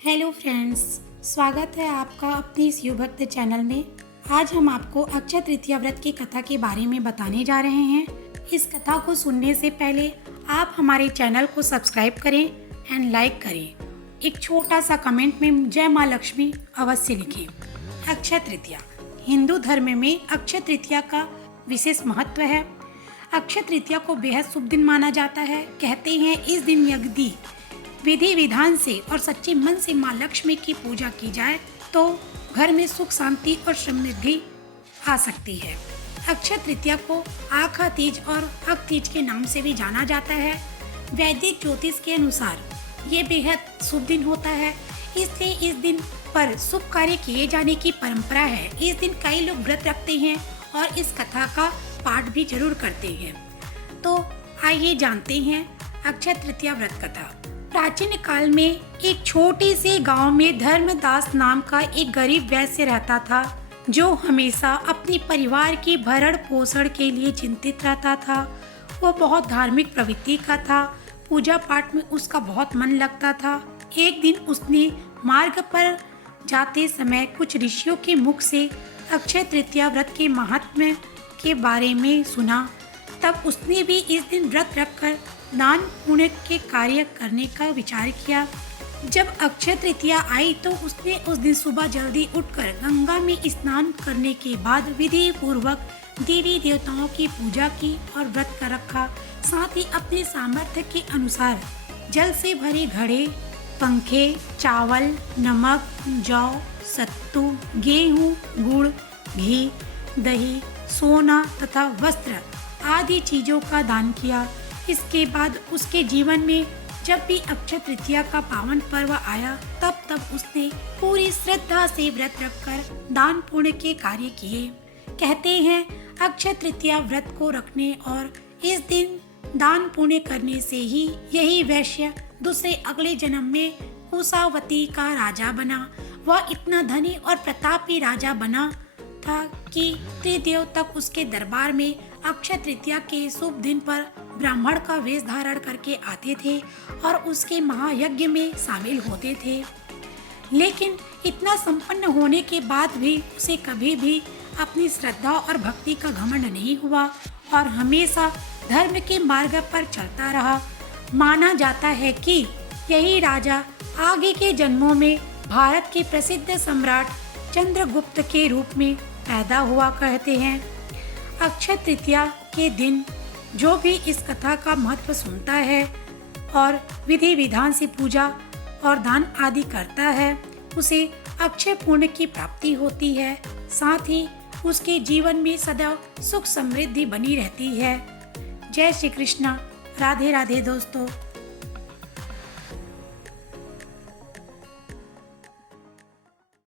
Hello friends, स्वागत है आपका अपने इस युग भक्त चैनल में। आज हम आपको अक्षय तृतीया व्रत की कथा के बारे में बताने जा रहे हैं। इस कथा को सुनने से पहले आप हमारे चैनल को सब्सक्राइब करें एंड लाइक करें। एक छोटा सा कमेंट में जय माँ लक्ष्मी अवश्य लिखें। अक्षय तृतीया हिंदू धर्म में अक्षय तृतीया का विशेष महत्व है। अक्षय तृतीया को बेहद शुभ दिन माना जाता है। कहते हैं इस दिन यदि विधि विधान से और सच्चे मन से माँ लक्ष्मी की पूजा की जाए तो घर में सुख शांति और समृद्धि आ सकती है। अक्षय तृतीया को आखा तीज और अक तीज के नाम से भी जाना जाता है। वैदिक ज्योतिष के अनुसार ये बेहद शुभ दिन होता है, इसलिए इस दिन पर शुभ कार्य किए जाने की परंपरा है। इस दिन कई लोग व्रत रखते हैं और इस कथा का पाठ भी जरूर करते हैं। तो आइए जानते हैं अक्षय तृतीया व्रत कथा। प्राचीन काल में एक छोटे से गांव में धर्मदास नाम का एक गरीब वैश्य रहता था, जो हमेशा अपने परिवार की भरण पोषण के लिए चिंतित रहता था। वो बहुत धार्मिक प्रवृत्ति का था। पूजा पाठ में उसका बहुत मन लगता था। एक दिन उसने मार्ग पर जाते समय कुछ ऋषियों के मुख से अक्षय तृतीया व्रत के महात्म्य के बारे में सुना। तब उसने भी इस दिन व्रत रखकर दान पुण्य के कार्य करने का विचार किया। जब अक्षय तृतीया आई तो उसने उस दिन सुबह जल्दी उठकर गंगा में स्नान करने के बाद विधि पूर्वक देवी देवताओं की पूजा की और व्रत कर रखा। साथ ही अपने सामर्थ्य के अनुसार जल से भरे घड़े, पंखे, चावल, नमक, जौ, सत्तू, गेहूं, गुड़, घी, दही, सोना तथा वस्त्र आदि चीजों का दान किया। इसके बाद उसके जीवन में जब भी अक्षय तृतीया का पावन पर्व आया तब उसने पूरी श्रद्धा से व्रत रखकर दान पुण्य के कार्य किए। कहते हैं अक्षय तृतीया व्रत को रखने और इस दिन दान पुण्य करने से ही यही वैश्य दूसरे अगले जन्म में कुशावती का राजा बना। वह इतना धनी और प्रतापी राजा बना था कि त्रिदेव तक उसके दरबार में अक्षय तृतीया के शुभ दिन पर ब्राह्मण का वेश धारण करके आते थे और उसके महायज्ञ में शामिल होते थे। लेकिन इतना संपन्न होने के बाद भी उसे कभी भी अपनी श्रद्धा और भक्ति का घमंड नहीं हुआ और हमेशा धर्म के मार्ग पर चलता रहा। माना जाता है कि यही राजा आगे के जन्मों में भारत के प्रसिद्ध सम्राट चंद्रगुप्त के रूप में पैदा हुआ करते हैं। अक्षय तृतीया के दिन जो भी इस कथा का महत्व सुनता है और विधि विधान से पूजा और दान आदि करता है, उसे अक्षय पुण्य की प्राप्ति होती है। साथ ही उसके जीवन में सदा सुख समृद्धि बनी रहती है। जय श्री कृष्णा। राधे राधे दोस्तों।